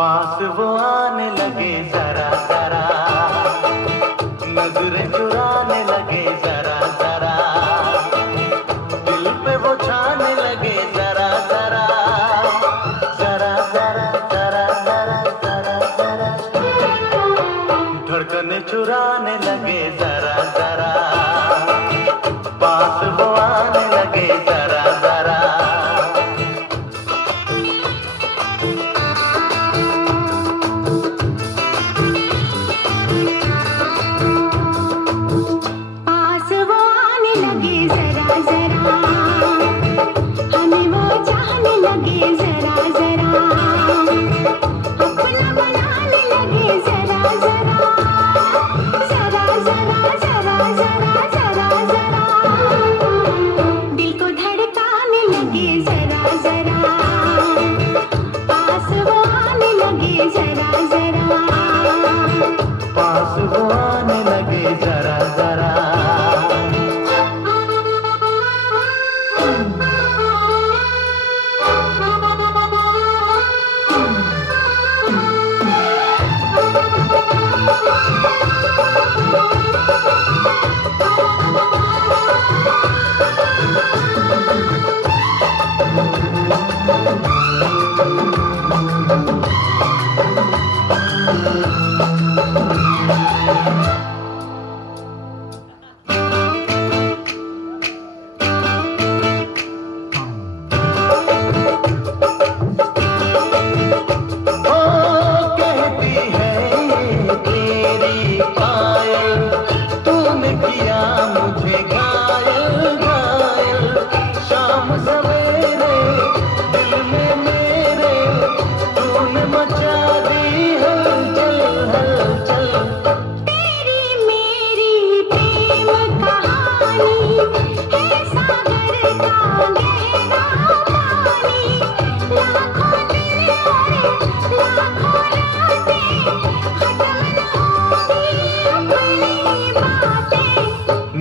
पास वो आने लगे जरा जरा, नजरें चुराने लगे जरा जरा, दिल पे वो छाने लगे जरा जरा, जरा जरा जरा जरा जरा जरा, धड़कने चुराने लगे जरा जरा, पास वो आने लगे जरा जरा। पास वो आने लगे जरा जरा।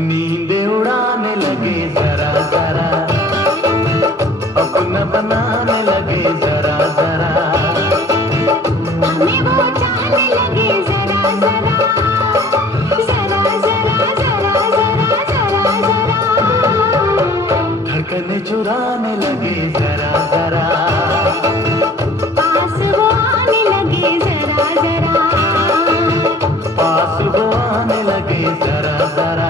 नींदें उड़ाने लगे जरा जरा, अपना बनाने लगे जरा जरा, हमें वो चाहने लगे जरा जरा, जरा जरा जरा जरा जरा जरा, धड़कने चुराने लगे जरा जरा, पास वो आने लगे जरा जरा, पास वो आने लगे जरा जरा।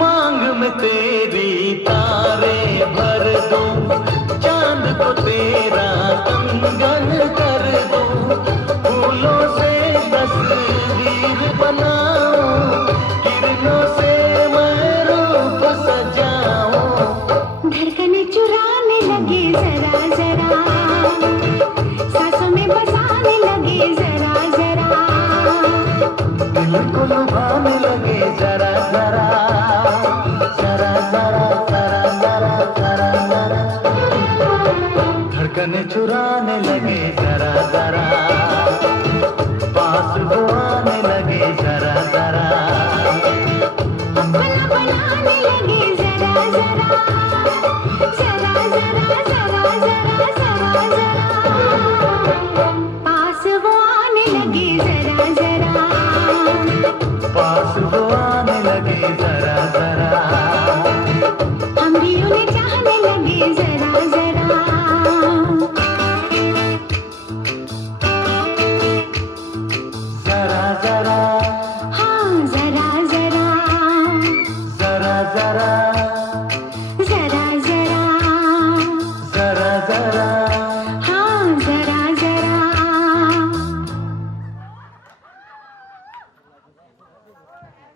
मांग में तेरी तारे भर दूं, चांद को तेरा कंगन कर दूं, फूलों से तस्वीर बनाऊं, किरणों से मैं रूप सजाऊं, धड़कने चुराने लगे जरा जरा, सांसों में बसाने लगे जरा जरा, दिल को लुभाने लगे जरा जरा, जरा जरा जरा जरा जरा जरा, धड़कने चुराने लगे